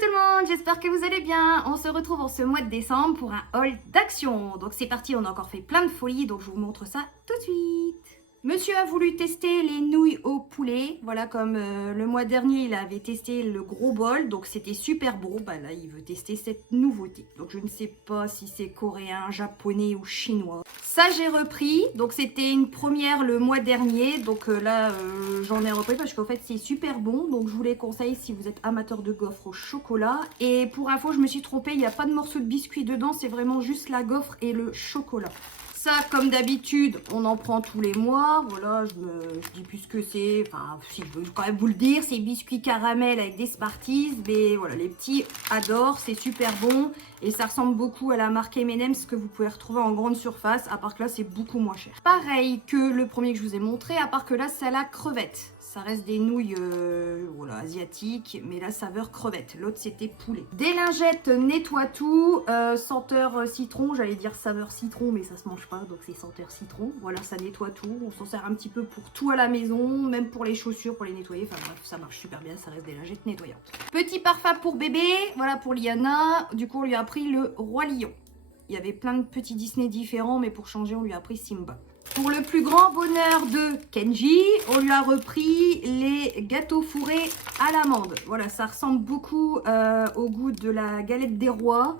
tout le monde, j'espère que vous allez bien. On se retrouve en ce mois de décembre pour un haul d'action. Donc c'est parti, on a encore fait plein de folies, donc je vous montre ça tout de suite. Monsieur a voulu tester les nouilles au poulet. Voilà, comme le mois dernier, il avait testé le gros bol, donc c'était super bon. Bah là, il veut tester cette nouveauté. Donc je ne sais pas si c'est coréen, japonais ou chinois. Ça, j'ai repris. Donc c'était une première le mois dernier. Donc là, j'en ai repris parce qu'en fait, c'est super bon. Donc je vous les conseille si vous êtes amateur de gaufres au chocolat. Et pour info, je me suis trompée, il n'y a pas de morceau de biscuit dedans. C'est vraiment juste la gaufre et le chocolat. Ça, comme d'habitude, on en prend tous les mois. Voilà, je dis plus ce que c'est. Enfin, si je veux quand même vous le dire, c'est biscuits caramel avec des Smarties. Mais voilà, les petits adorent, c'est super bon. Et ça ressemble beaucoup à la marque M&M's que vous pouvez retrouver en grande surface. À part que là, c'est beaucoup moins cher. Pareil que le premier que je vous ai montré, à part que là, c'est à la crevette. Ça reste des nouilles voilà, asiatiques, mais la saveur crevette. L'autre, c'était poulet. Des lingettes nettoie tout, senteur citron. J'allais dire saveur citron, mais ça se mange pas, donc c'est senteur citron. Voilà, ça nettoie tout. On s'en sert un petit peu pour tout à la maison, même pour les chaussures, pour les nettoyer. Enfin bref, ça marche super bien, ça reste des lingettes nettoyantes. Petit parfum pour bébé, voilà pour Liana. Du coup, on lui a pris le Roi Lion. Il y avait plein de petits Disney différents, mais pour changer, on lui a pris Simba. Pour le plus grand bonheur de Kenji, on lui a repris les gâteaux fourrés à l'amande. Voilà, ça ressemble beaucoup au goût de la galette des rois,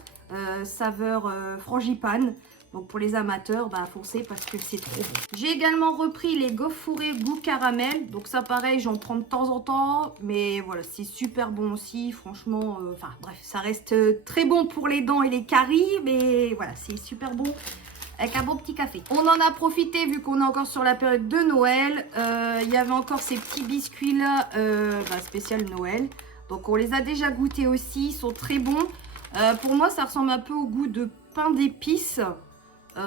saveur frangipane. Donc pour les amateurs, bah foncez parce que c'est trop bon. J'ai également repris les gaufres fourrées goût caramel. Donc ça pareil, j'en prends de temps en temps. Mais voilà, c'est super bon aussi. Franchement, enfin bref, ça reste très bon pour les dents et les caries. Mais voilà, c'est super bon. Avec un bon petit café. On en a profité vu qu'on est encore sur la période de Noël. Il y avait encore ces petits biscuits là, spécial Noël. Donc on les a déjà goûtés aussi, ils sont très bons. Pour moi ça ressemble un peu au goût de pain d'épices.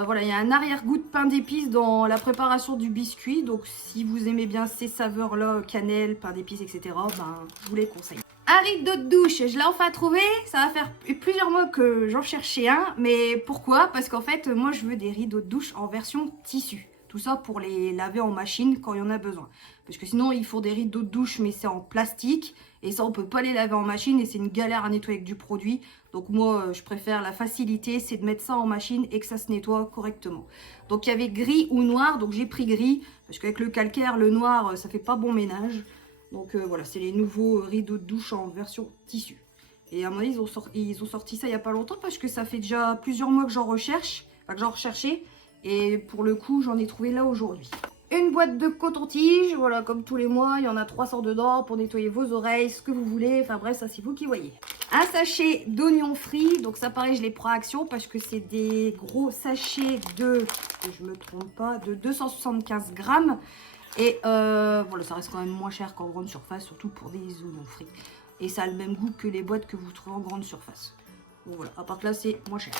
Voilà, il y a un arrière-goût de pain d'épices dans la préparation du biscuit. Donc si vous aimez bien ces saveurs là, cannelle, pain d'épices, etc. Ben, je vous les conseille. Un rideau de douche, je l'ai enfin trouvé. Ça va faire plusieurs mois que j'en cherchais un. Mais pourquoi? Parce qu'en fait, moi, je veux des rideaux de douche en version tissu. Tout ça pour les laver en machine quand il y en a besoin. Parce que sinon, il faut des rideaux de douche, mais c'est en plastique. Et ça, on peut pas les laver en machine et c'est une galère à nettoyer avec du produit. Donc moi, je préfère la facilité, c'est de mettre ça en machine et que ça se nettoie correctement. Donc il y avait gris ou noir, donc j'ai pris gris. Parce qu'avec le calcaire, le noir, ça fait pas bon ménage. Donc voilà, c'est les nouveaux rideaux de douche en version tissu. Et à mon avis, ils ont sorti ça il n'y a pas longtemps parce que ça fait déjà plusieurs mois que j'en recherche, enfin que j'en recherchais. Et pour le coup, j'en ai trouvé là aujourd'hui. Une boîte de coton-tige, voilà, comme tous les mois, il y en a 300 dedans pour nettoyer vos oreilles, ce que vous voulez. Enfin bref, ça c'est vous qui voyez. Un sachet d'oignons frits, donc ça pareil, je les prends à Action parce que c'est des gros sachets de, que je me trompe pas, de 275 grammes. Et voilà, ça reste quand même moins cher qu'en grande surface, surtout pour des oignons frits. Et ça a le même goût que les boîtes que vous trouvez en grande surface. Donc voilà, à part que là, c'est moins cher.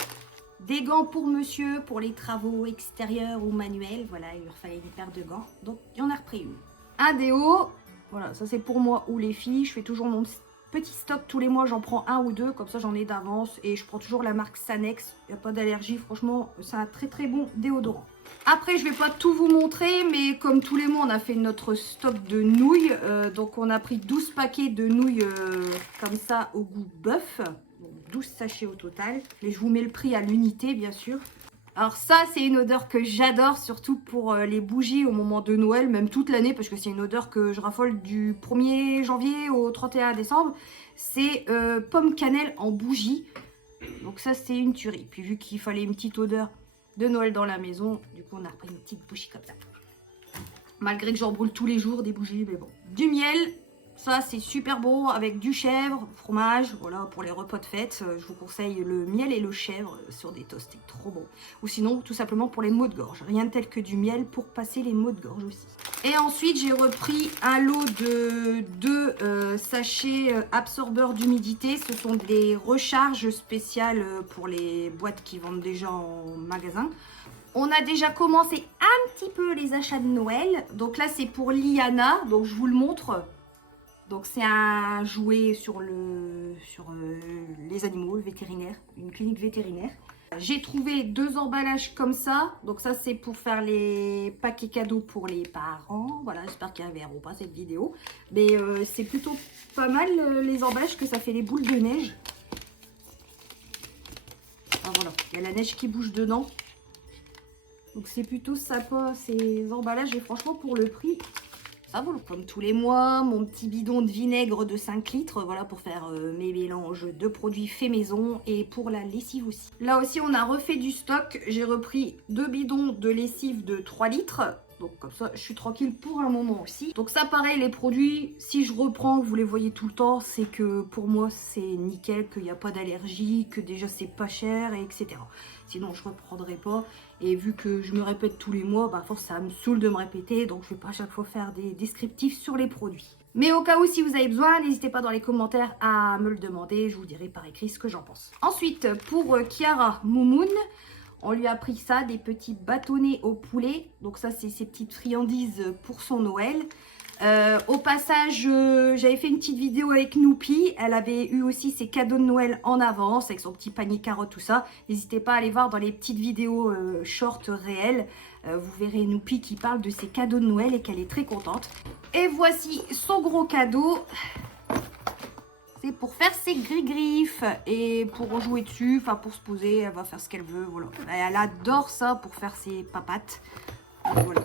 Des gants pour monsieur, pour les travaux extérieurs ou manuels. Voilà, il leur fallait une paire de gants. Donc, il y en a repris une. Un déo. Voilà, ça c'est pour moi ou les filles. Je fais toujours mon petit stock tous les mois. J'en prends un ou deux, comme ça j'en ai d'avance. Et je prends toujours la marque Sanex. Il n'y a pas d'allergie. Franchement, c'est un très très bon déodorant. Après, je vais pas tout vous montrer, mais comme tous les mois, on a fait notre stock de nouilles. Donc, on a pris 12 paquets de nouilles comme ça au goût bœuf. Donc, 12 sachets au total. Et je vous mets le prix à l'unité, bien sûr. Alors ça, c'est une odeur que j'adore, surtout pour les bougies au moment de Noël, même toute l'année, parce que c'est une odeur que je raffole du 1er janvier au 31 décembre. C'est pomme cannelle en bougie. Donc ça, c'est une tuerie. Puis vu qu'il fallait une petite odeur de Noël dans la maison, du coup on a repris une petite bougie comme ça. Malgré que j'en brûle tous les jours des bougies, mais bon. Du miel, ça c'est super bon avec du chèvre, fromage, voilà pour les repas de fête. Je vous conseille le miel et le chèvre sur des toasts, c'est trop bon. Ou sinon tout simplement pour les maux de gorge, rien de tel que du miel pour passer les maux de gorge aussi. Et ensuite j'ai repris un lot de 2 sachets absorbeurs d'humidité. Ce sont des recharges spéciales pour les boîtes qui vendent déjà en magasin. On a déjà commencé un petit peu les achats de Noël. Donc là, c'est pour Liana. Donc je vous le montre. Donc c'est un jouet sur les animaux, le vétérinaire, une clinique vétérinaire. J'ai trouvé 2 emballages comme ça. Donc ça, c'est pour faire les paquets cadeaux pour les parents. Voilà, j'espère qu'ils ne verront pas cette vidéo. Mais c'est plutôt pas mal les emballages, que ça fait les boules de neige. Ah, voilà, il y a la neige qui bouge dedans. Donc c'est plutôt sympa ces emballages. Et franchement, pour le prix, ça vaut. Comme tous les mois, mon petit bidon de vinaigre de 5 litres, voilà, pour faire mes mélanges de produits faits maison et pour la lessive aussi. Là aussi, on a refait du stock. J'ai repris 2 bidons de lessive de 3 litres. Donc comme ça, je suis tranquille pour un moment aussi. Donc ça, pareil, les produits, si je reprends, vous les voyez tout le temps, c'est que pour moi, c'est nickel, qu'il n'y a pas d'allergie, que déjà c'est pas cher, etc. Sinon, je ne reprendrai pas. Et vu que je me répète tous les mois, bah force, ça me saoule de me répéter. Donc je ne vais pas à chaque fois faire des descriptifs sur les produits. Mais au cas où, si vous avez besoin, n'hésitez pas dans les commentaires à me le demander. Je vous dirai par écrit ce que j'en pense. Ensuite, pour Kiara Moumoun, on lui a pris ça, des petits bâtonnets au poulet. Donc ça, c'est ses petites friandises pour son Noël. Au passage, j'avais fait une petite vidéo avec Noupi. Elle avait eu aussi ses cadeaux de Noël en avance, avec son petit panier carottes, tout ça. N'hésitez pas à aller voir dans les petites vidéos short réelles. Vous verrez Noupi qui parle de ses cadeaux de Noël et qu'elle est très contente. Et voici son gros cadeau. C'est pour faire ses gris-griffes et pour jouer dessus, enfin pour se poser, elle va faire ce qu'elle veut, voilà. Elle adore ça pour faire ses papates. Donc, voilà.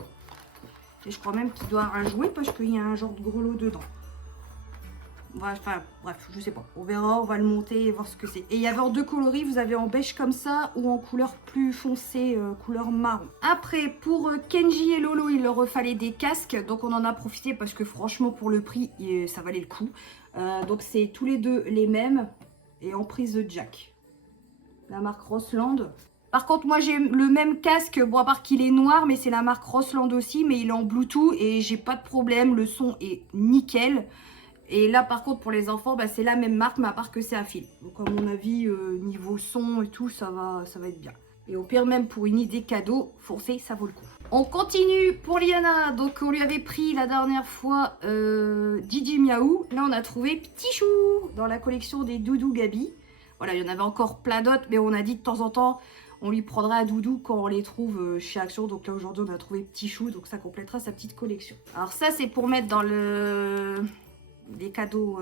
Et je crois même qu'il doit en jouer parce qu'il y a un genre de grelot dedans. Enfin bref, je sais pas. On verra, on va le monter et voir ce que c'est. Et il y avait en 2 coloris, vous avez en beige comme ça ou en couleur plus foncée, couleur marron. Après, pour Kenji et Lolo, il leur fallait des casques. Donc on en a profité parce que franchement pour le prix, ça valait le coup. Donc c'est tous les deux les mêmes et en prise de jack. La marque Rossland. Par contre, moi j'ai le même casque, bon à part qu'il est noir, mais c'est la marque Rossland aussi, mais il est en Bluetooth et j'ai pas de problème, le son est nickel. Et là par contre pour les enfants, bah, c'est la même marque, mais à part que c'est à fil. Donc à mon avis, niveau son et tout, ça va être bien. Et au pire même pour une idée cadeau, foncez, ça vaut le coup. On continue pour Liana, donc on lui avait pris la dernière fois Didi Miaou. Là on a trouvé Petit Chou dans la collection des Doudou Gabi. Voilà, il y en avait encore plein d'autres, mais on a dit de temps en temps, on lui prendra un doudou quand on les trouve chez Action. Donc là aujourd'hui on a trouvé Petit Chou, donc ça complétera sa petite collection. Alors ça c'est pour mettre dans les cadeaux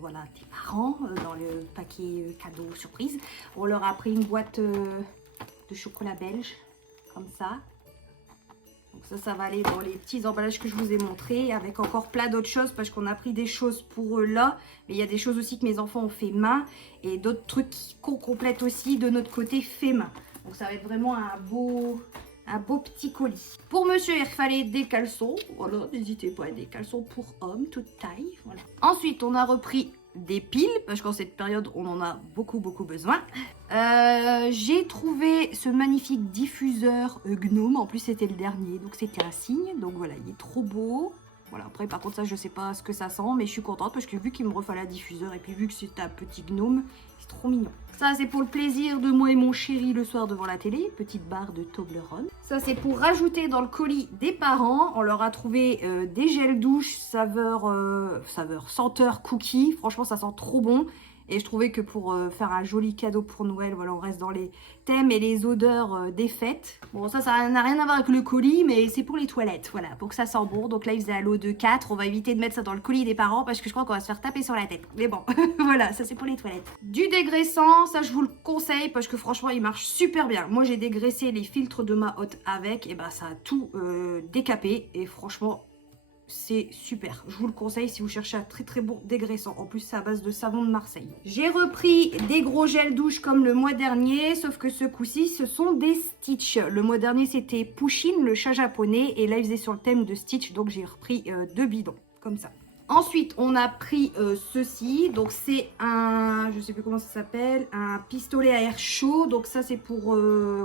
voilà, des parents, dans le paquet cadeau surprise. On leur a pris une boîte de chocolat belge, comme ça. Donc ça va aller dans les petits emballages que je vous ai montrés, avec encore plein d'autres choses, parce qu'on a pris des choses pour eux là, mais il y a des choses aussi que mes enfants ont fait main, et d'autres trucs qu'on complète aussi de notre côté fait main. Donc ça va être vraiment un beau petit colis. Pour monsieur, il fallait des caleçons. Voilà, n'hésitez pas, des caleçons pour hommes, toute taille. Voilà. Ensuite, on a repris des piles, parce qu'en cette période, on en a beaucoup besoin. J'ai trouvé ce magnifique diffuseur Gnome. En plus, c'était le dernier, donc c'était un signe. Donc voilà, il est trop beau. Voilà, après, par contre, ça, je sais pas ce que ça sent, mais je suis contente parce que vu qu'il me refallait un diffuseur et puis vu que c'est un petit gnome, c'est trop mignon. Ça, c'est pour le plaisir de moi et mon chéri le soir devant la télé. Petite barre de Toblerone. Ça, c'est pour rajouter dans le colis des parents. On leur a trouvé des gels douche saveur senteur cookie. Franchement, ça sent trop bon. Et je trouvais que pour faire un joli cadeau pour Noël, voilà, on reste dans les thèmes et les odeurs des fêtes. Bon, ça n'a rien à voir avec le colis, mais c'est pour les toilettes, voilà, pour que ça sent bon. Donc là, il faisait à l'eau de 4. On va éviter de mettre ça dans le colis des parents parce que je crois qu'on va se faire taper sur la tête. Mais bon, voilà, ça c'est pour les toilettes. Du dégraissant, ça je vous le conseille parce que franchement, il marche super bien. Moi, j'ai dégraissé les filtres de ma hotte avec, et ben ça a tout décapé. Et franchement, c'est super, je vous le conseille si vous cherchez un très bon dégraissant. En plus c'est à base de savon de Marseille. J'ai repris des gros gels douche comme le mois dernier, sauf que ce coup-ci ce sont des Stitch. Le mois dernier c'était Pushin, le chat japonais, et là il faisait sur le thème de Stitch, donc j'ai repris 2 bidons comme ça. Ensuite, on a pris ceci. Donc, c'est un, je sais plus comment ça s'appelle, un pistolet à air chaud. Donc, ça, c'est pour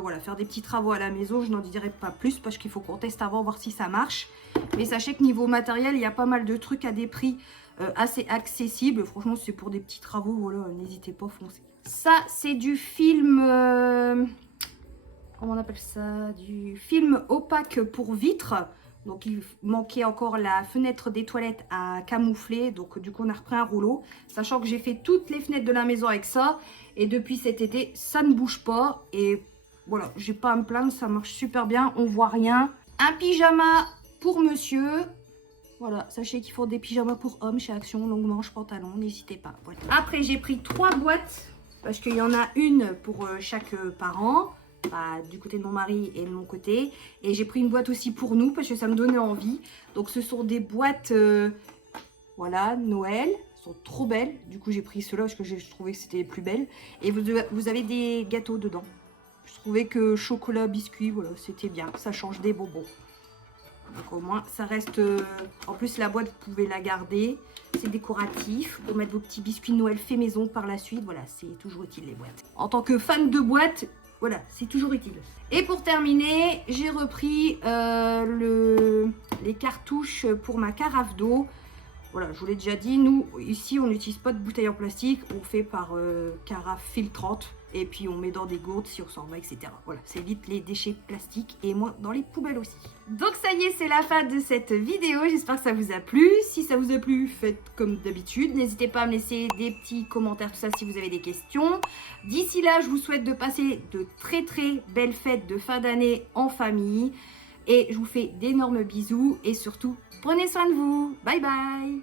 voilà, faire des petits travaux à la maison. Je n'en dirai pas plus parce qu'il faut qu'on teste avant, voir si ça marche. Mais sachez que niveau matériel, il y a pas mal de trucs à des prix assez accessibles. Franchement, c'est pour des petits travaux. Voilà, n'hésitez pas, foncez. Ça, c'est du film... comment on appelle ça? Du film opaque pour vitres. Donc il manquait encore la fenêtre des toilettes à camoufler. Donc du coup on a repris un rouleau. Sachant que j'ai fait toutes les fenêtres de la maison avec ça. Et depuis cet été ça ne bouge pas. Et voilà, j'ai pas à me plaindre, ça marche super bien. On voit rien. Un pyjama pour monsieur. Voilà, sachez qu'il faut des pyjamas pour hommes chez Action. Longue manche, pantalon, n'hésitez pas. Voilà. Après j'ai pris 3 boîtes. Parce qu'il y en a une pour chaque parent. Du côté de mon mari et de mon côté, et j'ai pris une boîte aussi pour nous parce que ça me donnait envie. Donc ce sont des boîtes voilà, Noël, elles sont trop belles, du coup j'ai pris ceux-là parce que je trouvais que c'était les plus belles, et vous avez des gâteaux dedans. Je trouvais que chocolat, biscuit, voilà, c'était bien, ça change des bonbons. Donc au moins ça reste en plus la boîte vous pouvez la garder, c'est décoratif pour mettre vos petits biscuits de Noël fait maison par la suite. Voilà, c'est toujours utile les boîtes. En tant que fan de boîtes, voilà, c'est toujours utile. Et pour terminer, j'ai repris les cartouches pour ma carafe d'eau. Voilà, je vous l'ai déjà dit, nous, ici, on n'utilise pas de bouteilles en plastique. On fait par carafe filtrante. Et puis, on met dans des gourdes si on s'en va, etc. Voilà, ça évite les déchets plastiques et moins dans les poubelles aussi. Donc, ça y est, c'est la fin de cette vidéo. J'espère que ça vous a plu. Si ça vous a plu, faites comme d'habitude. N'hésitez pas à me laisser des petits commentaires, tout ça, si vous avez des questions. D'ici là, je vous souhaite de passer de très, très belles fêtes de fin d'année en famille. Et je vous fais d'énormes bisous. Et surtout, prenez soin de vous. Bye bye.